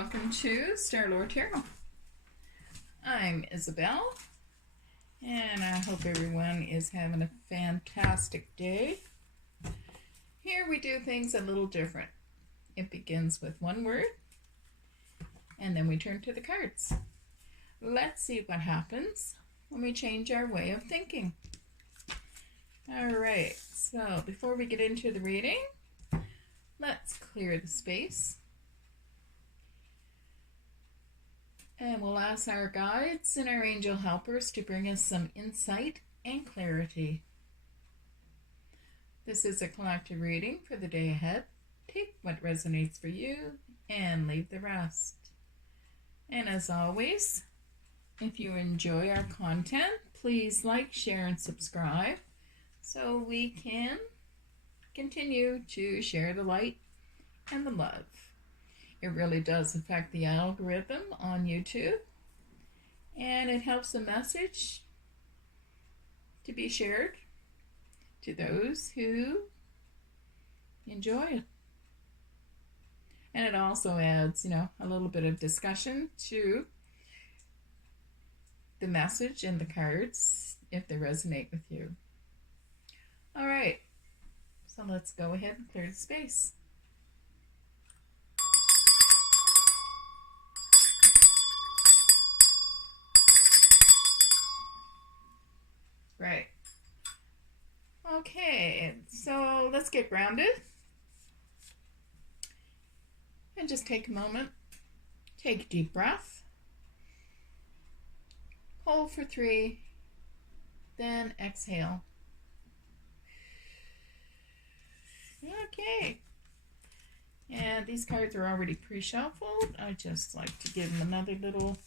Welcome to Starlord Tarot. I'm Isabel, and I hope everyone is having a fantastic day. Here we do things a little different. It begins with one word, and then we turn to the cards. Let's see what happens when we change our way of thinking. Alright, so before we get into the reading, let's clear the space. And we'll ask our guides and our angel helpers to bring us some insight and clarity. This is a collective reading for the day ahead. Take what resonates for you and leave the rest. And as always, if you enjoy our content, please like, share, and subscribe so we can continue to share the light and the love. It really does affect the algorithm on YouTube, and it helps the message to be shared to those who enjoy it. And it also adds, a little bit of discussion to the message and the cards if they resonate with you. All right, so let's go ahead and clear the space. Right. Okay, so let's get grounded. And just take a moment. Take a deep breath. Hold for 3. Then exhale. Okay. And these cards are already pre-shuffled. I just like to give them another little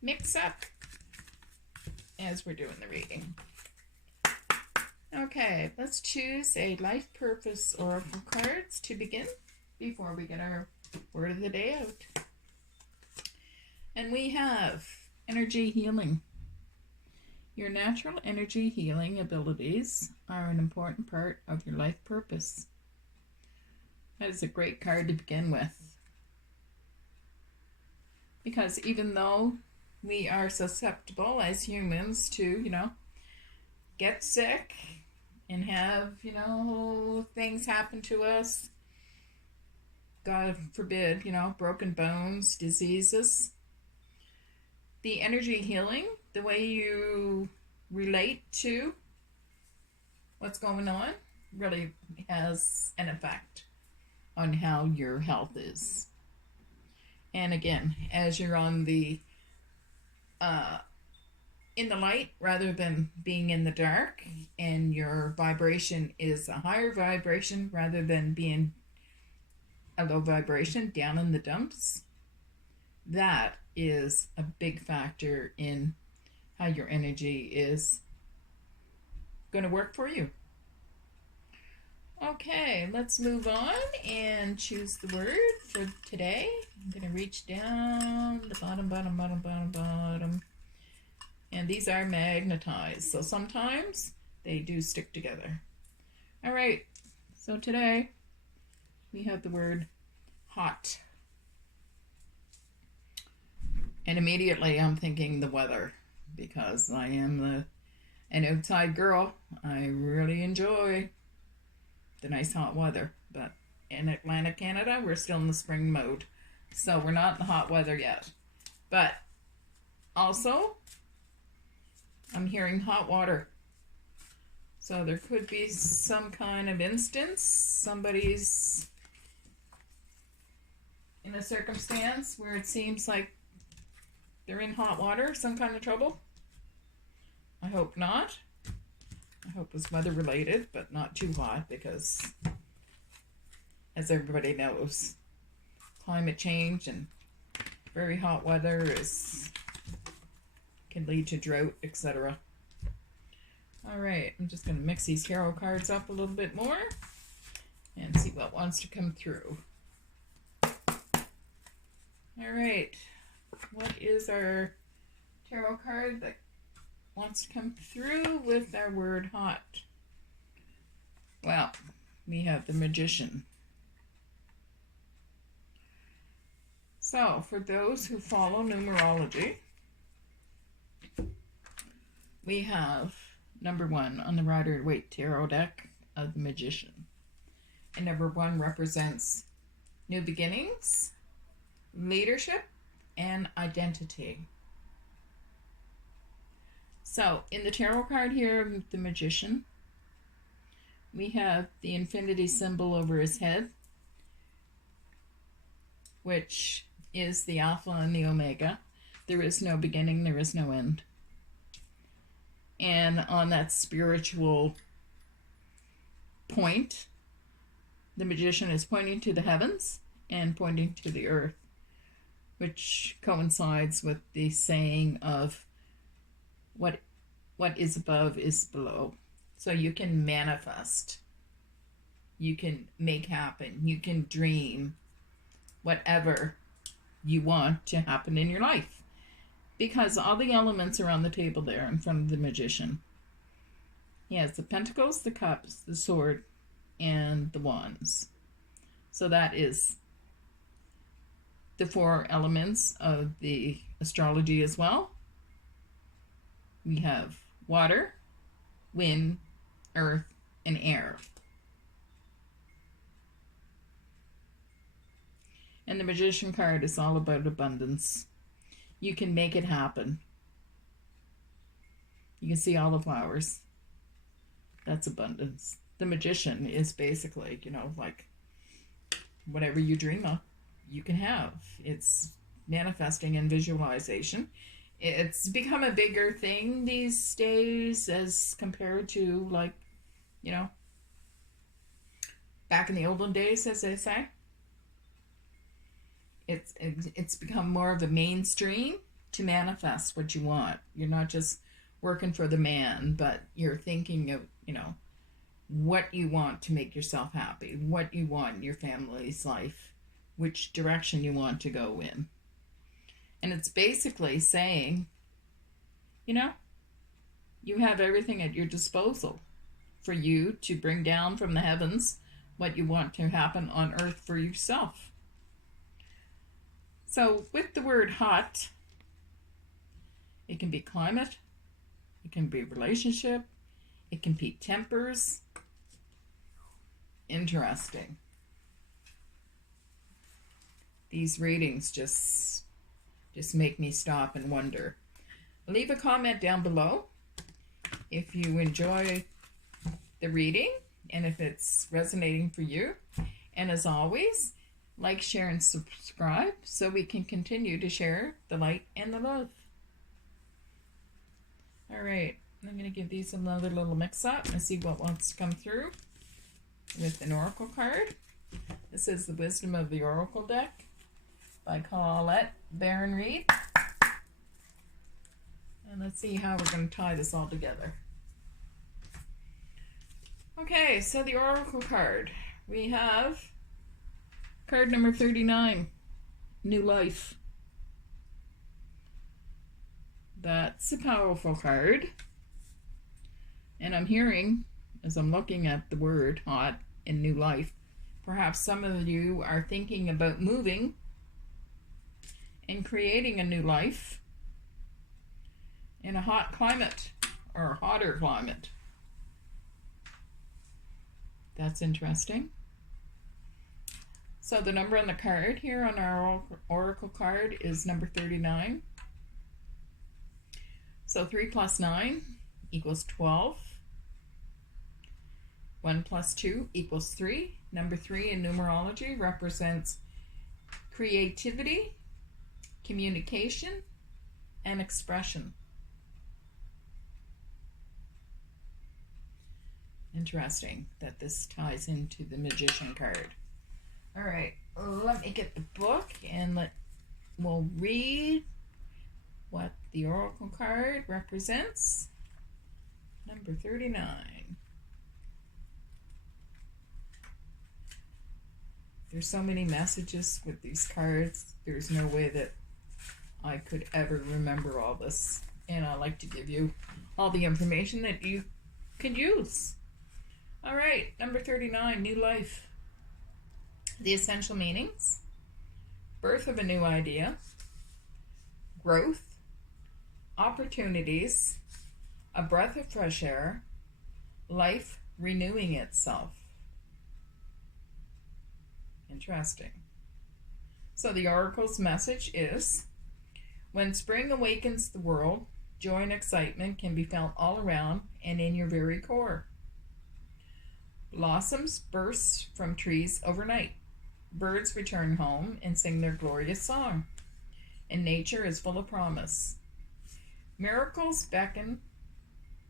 mix up as we're doing the reading. Okay, let's choose a life purpose oracle cards to begin before we get our word of the day out. And we have energy healing. Your natural energy healing abilities are an important part of your life purpose. That is a great card to begin with. Because even though we are susceptible as humans to, get sick and have, things happen to us. God forbid, broken bones, diseases. The energy healing, the way you relate to what's going on, really has an effect on how your health is. And again, as you're on the in the light rather than being in the dark, and your vibration is a higher vibration rather than being a low vibration down in the dumps, that is a big factor in how your energy is going to work for you. Okay, let's move on and choose the word for today. I'm going to reach down the bottom. And these are magnetized, so sometimes they do stick together. All right, so today we have the word hot. And immediately I'm thinking the weather, because I am an outside girl. I really enjoy the nice hot weather, but in Atlantic Canada, we're still in the spring mode. So we're not in the hot weather yet. But also, I'm hearing hot water. So there could be some kind of instance. Somebody's in a circumstance where it seems like they're in hot water, some kind of trouble. I hope not. I hope it's weather related, but not too hot, because as everybody knows, climate change and very hot weather can lead to drought, etc. All right, I'm just going to mix these tarot cards up a little bit more and see what wants to come through. All right, what is our tarot card that wants to come through with our word hot? Well, we have the Magician. So, for those who follow numerology, we have number 1 on the Rider-Waite Tarot deck of the Magician. And number 1 represents new beginnings, leadership, and identity. So, in the tarot card here, the Magician, we have the infinity symbol over his head, which is the Alpha and the Omega. There is no beginning, there is no end. And on that spiritual point, the Magician is pointing to the heavens and pointing to the earth, which coincides with the saying of what is above is below. So you can manifest, you can make happen, you can dream whatever you want to happen in your life, because all the elements are on the table there in front of the Magician. He has the pentacles, the cups, the sword, and the wands. So that is the 4 elements of the astrology as well. We have water, wind, earth, and air. And the Magician card is all about abundance. You can make it happen. You can see all the flowers. That's abundance. The Magician is basically, like whatever you dream of, you can have. It's manifesting and visualization. It's become a bigger thing these days as compared to, like, back in the olden days, as they say. It's become more of a mainstream to manifest what you want. You're not just working for the man, but you're thinking of, what you want to make yourself happy, what you want in your family's life, which direction you want to go in. And it's basically saying, you have everything at your disposal for you to bring down from the heavens what you want to happen on earth for yourself. So with the word hot, it can be climate, it can be relationship, it can be tempers. Interesting. These readings just make me stop and wonder. Leave a comment down below if you enjoy the reading and if it's resonating for you. And as always, like, share, and subscribe so we can continue to share the light and the love. All right, I'm going to give these another little mix up and see what wants to come through with an oracle card. This is the Wisdom of the Oracle deck by Colette Baron Reid. And let's see how we're going to tie this all together. Okay, so the oracle card. We have card number 39, New Life. That's a powerful card. And I'm hearing, as I'm looking at the word hot and new life, perhaps some of you are thinking about moving and creating a new life in a hot climate or hotter climate. That's interesting. So the number on the card here on our oracle card is number 39. So 3 plus 9 equals 12. 1 plus 2 equals 3. Number 3 in numerology represents creativity, communication, and expression. Interesting that this ties into the Magician card. All right, let me get the book and we'll read what the oracle card represents. Number 39. There's so many messages with these cards. There's no way that I could ever remember all this. And I like to give you all the information that you could use. All right, number 39, New Life. The essential meanings. birth of a new idea, growth, opportunities, a breath of fresh air, life renewing itself. Interesting. So the oracle's message is, when spring awakens the world, joy and excitement can be felt all around and in your very core. Blossoms burst from trees overnight. Birds return home and sing their glorious song. And nature is full of promise. Miracles beckon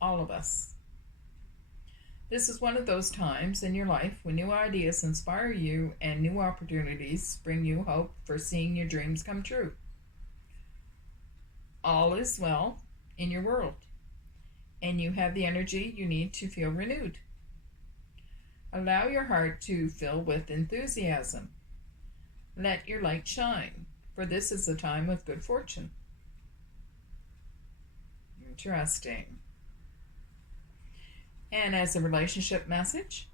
all of us. This is one of those times in your life when new ideas inspire you and new opportunities bring you hope for seeing your dreams come true. All is well in your world, and you have the energy you need to feel renewed. Allow your heart to fill with enthusiasm. Let your light shine, for this is a time of good fortune. Interesting. And as a relationship message,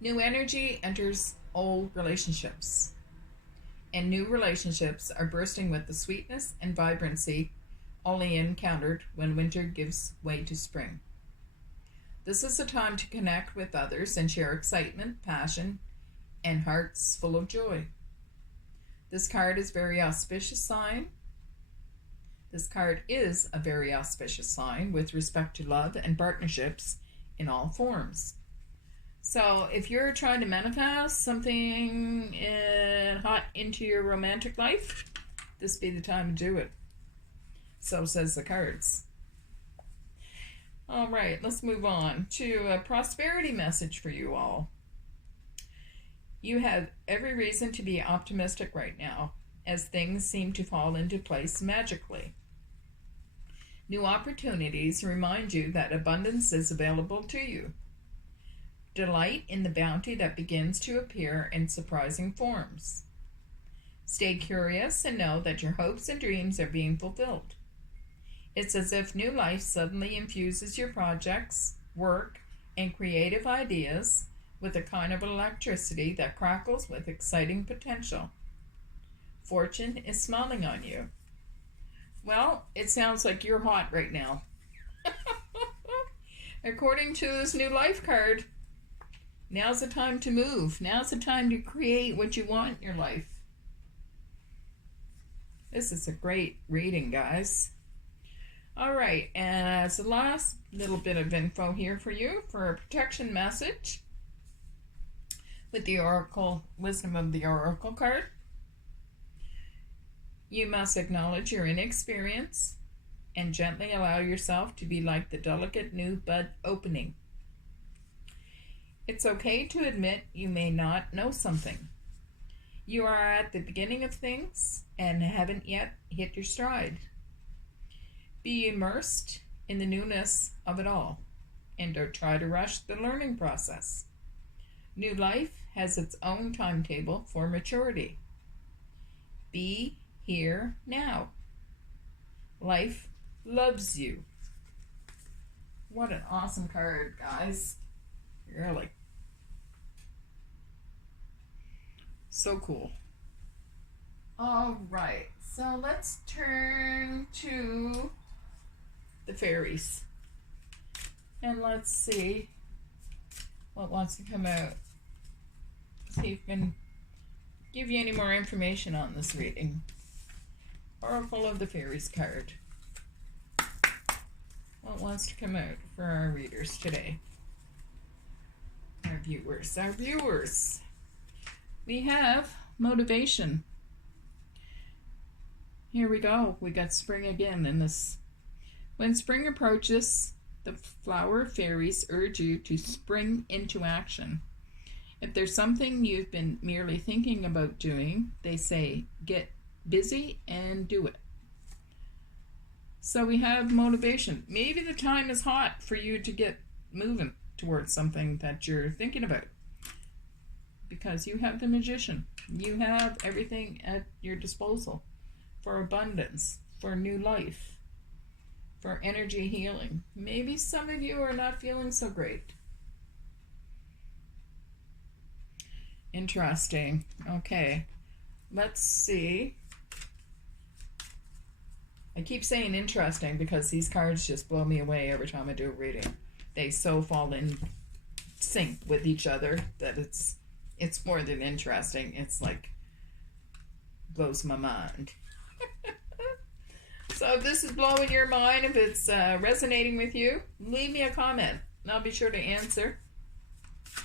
new energy enters old relationships, and new relationships are bursting with the sweetness and vibrancy only encountered when winter gives way to spring. This is a time to connect with others and share excitement, passion, and hearts full of joy. This card is a very auspicious sign with respect to love and partnerships in all forms. So if you're trying to manifest something hot into your romantic life, this be the time to do it. So says the cards. All right, let's move on to a prosperity message for you all. You have every reason to be optimistic right now, as things seem to fall into place magically. New opportunities remind you that abundance is available to you. Delight in the bounty that begins to appear in surprising forms. Stay curious and know that your hopes and dreams are being fulfilled. It's as if new life suddenly infuses your projects, work, and creative ideas with a kind of electricity that crackles with exciting potential. Fortune is smiling on you. Well, it sounds like you're hot right now. According to this new life card, now's the time to move. Now's the time to create what you want in your life. This is a great reading, guys. All right, and as the last little bit of info here for you for a protection message with the Oracle, Wisdom of the Oracle card. You must acknowledge your inexperience and gently allow yourself to be like the delicate new bud opening. It's okay to admit you may not know something. You are at the beginning of things and haven't yet hit your stride. Be immersed in the newness of it all, and don't try to rush the learning process. New life has its own timetable for maturity. Be here now. Life loves you. What an awesome card, guys. Really. So cool. All right, so let's turn to the fairies. And let's see what wants to come out. See if I can give you any more information on this reading. Oracle of the Fairies card. What wants to come out for our readers today? Our viewers. We have motivation. Here we go. We got spring again in this. When spring approaches, the flower fairies urge you to spring into action. If there's something you've been merely thinking about doing, they say, get busy and do it. So we have motivation. Maybe the time is hot for you to get moving towards something that you're thinking about. Because you have the magician. You have everything at your disposal for abundance, for new life, for energy healing. Maybe some of you are not feeling so great. Interesting. Okay. let's see. I keep saying interesting because these cards just blow me away every time I do a reading. They so fall in sync with each other that it's more than interesting. It's like blows my mind. So if this is blowing your mind, if it's resonating with you, leave me a comment and I'll be sure to answer,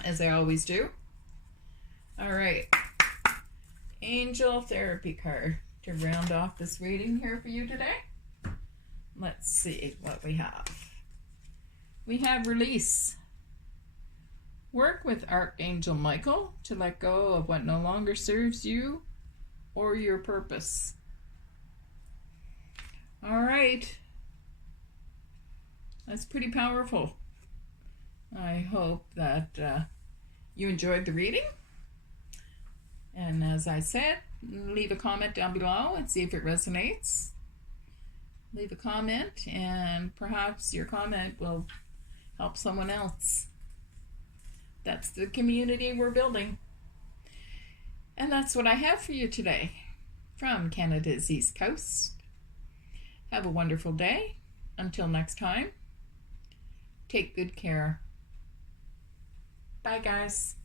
as I always do. All right, Angel Therapy card to round off this reading here for you today. Let's see what we have. We have release. Work with Archangel Michael to let go of what no longer serves you or your purpose. All right. That's pretty powerful. I hope that you enjoyed the reading. And as I said, leave a comment down below and see if it resonates. Leave a comment and perhaps your comment will help someone else. That's the community we're building. And that's what I have for you today from Canada's East Coast. Have a wonderful day. Until next time, take good care. Bye, guys.